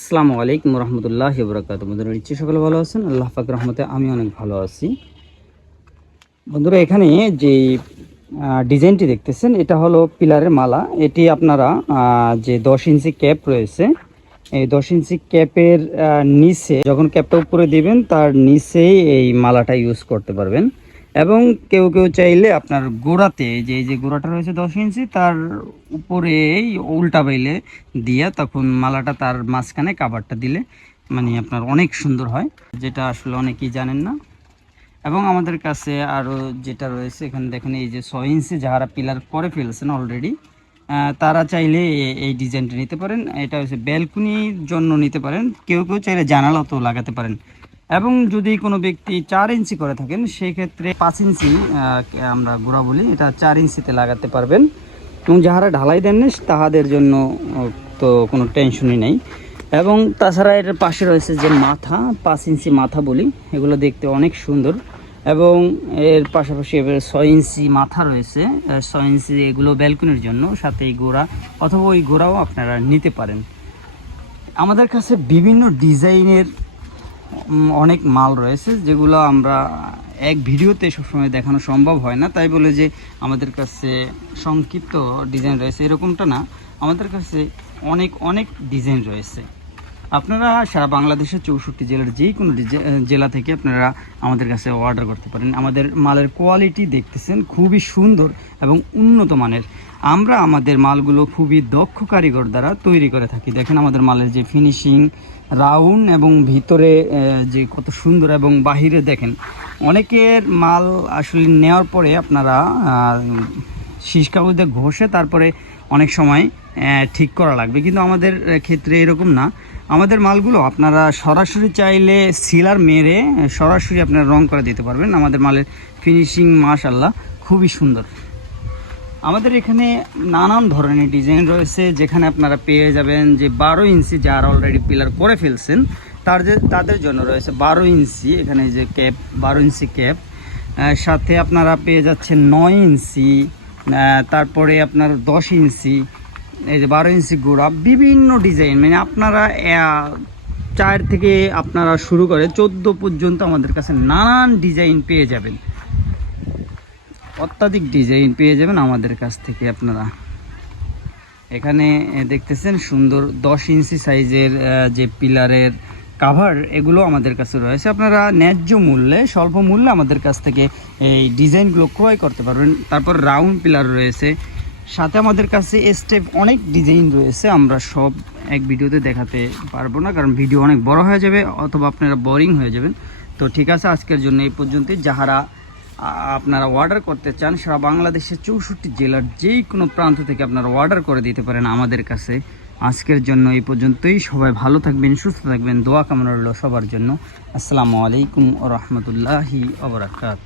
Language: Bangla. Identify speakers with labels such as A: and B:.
A: আসসালামু আলাইকুম রহমতুল্লাহ বরকাত। বন্ধুরা ইচ্ছে সকলে ভালো আছেন? আল্লাহ পাক রহমতে আমি অনেক ভালো আছি। বন্ধুরা, এখানে যে ডিজাইনটি দেখতেছেন, এটা হলো পিলারের মালা। এটি আপনারা যে দশ ইঞ্চি ক্যাপ রয়েছে, এই দশ ইঞ্চি ক্যাপের নিচে যখন ক্যাপটা উপরে দিবেন, তার নিচেই এই মালাটা ইউজ করতে পারবেন। এবং কেউ কেউ চাইলে আপনার গোড়াতে যে যে গোড়াটা রয়েছে দশ ইঞ্চি, তার উপরে উল্টা বাইলে দিয়া তখন মালাটা তার মাঝখানে কাবারটা দিলে মানে আপনার অনেক সুন্দর হয়, যেটা আসলে অনেকেই জানেন না। এবং আমাদের কাছে আরও যেটা রয়েছে, এখানে দেখেন এই যে ছয় ইঞ্চি যারা পিলার করে ফেলছেন অলরেডি তারা চাইলে এই ডিজাইনটা নিতে পারেন। এটা হচ্ছে ব্যালকনির জন্য নিতে পারেন। কেউ কেউ চাইলে জানালাও তো লাগাতে পারেন। এবং যদি কোনো ব্যক্তি চার ইঞ্চি করে থাকেন সেই ক্ষেত্রে পাঁচ ইঞ্চি আমরা গোড়া বলি, এটা চার ইঞ্চিতে লাগাতে পারবেন। এবং যাহারা ঢালাই দেন তাহাদের জন্য তো কোনো টেনশনই নেই। এবং তাছাড়া এটার পাশে রয়েছে যে মাথা, পাঁচ ইঞ্চি মাথা বলি, এগুলো দেখতে অনেক সুন্দর। এবং এর পাশাপাশি এবার ছয় ইঞ্চি মাথা রয়েছে ছয় ইঞ্চি এগুলো ব্যালকনির জন্য, সাথে এই গোড়া, অথবা ওই গোড়াও আপনারা নিতে পারেন। আমাদের কাছে বিভিন্ন ডিজাইনের অনেক মাল রয়েছে, যেগুলো আমরা এক ভিডিওতে সবসময় দেখানো সম্ভব হয় না। তাই বলে যে আমাদের কাছে সংক্ষিপ্ত ডিজাইন রয়েছে, এরকমটা না। আমাদের কাছে অনেক অনেক ডিজাইন রয়েছে। আপনারা সারা বাংলাদেশের চৌষট্টি জেলার যে কোনো জেলা থেকে আপনারা আমাদের কাছে অর্ডার করতে পারেন। আমাদের মালের কোয়ালিটি দেখতেছেন, খুবই সুন্দর এবং উন্নত মানের। আমরা আমাদের মালগুলো খুবই দক্ষ কারিগর দ্বারা তৈরি করে থাকি। দেখেন আমাদের মালের যে ফিনিশিং রাউন্ড এবং ভিতরে যে কত সুন্দর এবং বাহিরে দেখেন, অনেকের মাল আসলে নেওয়ার পরে আপনারা শীষ কাগজে ঘষে তারপরে অনেক সময় ঠিক করা লাগবে। কিন্তু আমাদের ক্ষেত্রে এরকম না। আমাদের মালগুলো আপনারা সরাসরি চাইলে সিলার মেরে সরাসরি আপনারা রং করে দিতে পারবেন। আমাদের মালের ফিনিশিং মাশাল্লাহ খুবই সুন্দর। আমাদের এখানে নানান ধরনের ডিজাইন রয়েছে, যেখানে আপনারা পেয়ে যাবেন যে বারো ইঞ্চি যারা অলরেডি পিলার করে ফেলছেন, তার যে তাদের জন্য রয়েছে বারো ইঞ্চি, এখানে যে ক্যাপ বারো ইঞ্চি ক্যাপ সাথে আপনারা পেয়ে যাচ্ছেন নয় ইঞ্চি তারপরে আপনার দশ ইঞ্চি, এই যে বারো ইঞ্চি গোড়া, বিভিন্ন ডিজাইন। মানে আপনারা চার থেকে আপনারা শুরু করে চোদ্দ পর্যন্ত আমাদের কাছে নানান ডিজাইন পেয়ে যাবেন। অত্যাধিক ডিজাইন পেয়ে যাবেন আমাদের কাছ থেকে আপনারা। এখানে দেখতেছেন সুন্দর দশ ইঞ্চি সাইজের যে পিলারের কাভার এগুলো আমাদের কাছে রয়েছে। আপনারা ন্যায্য মূল্যে, স্বল্প মূল্যে আমাদের কাছ থেকে এই ডিজাইনগুলো ক্রয় করতে পারবেন। তারপর রাউন্ড পিলার রয়েছে। সাথে আমাদের কাছে স্টেপ অনেক ডিজাইন রয়েছে। আমরা সব এক ভিডিওতে দেখাতে পারব না, কারণ ভিডিও অনেক বড় হয়ে যাবে অথবা আপনারা বোরিং হয়ে যাবেন। তো ঠিক আছে, আজকের জন্য এই পর্যন্তই। যাহারা আপনারা অর্ডার করতে চান, সারা বাংলাদেশের চৌষট্টি জেলার যেই কোনো প্রান্ত থেকে আপনারা অর্ডার করে দিতে পারেন আমাদের কাছে। আজকের জন্য এই পর্যন্তই। সবাই ভালো থাকবেন, সুস্থ থাকবেন। দোয়া কামনা রইল সবার জন্য। আসসালামু আলাইকুম রহমতুল্লাহি আবরাকাত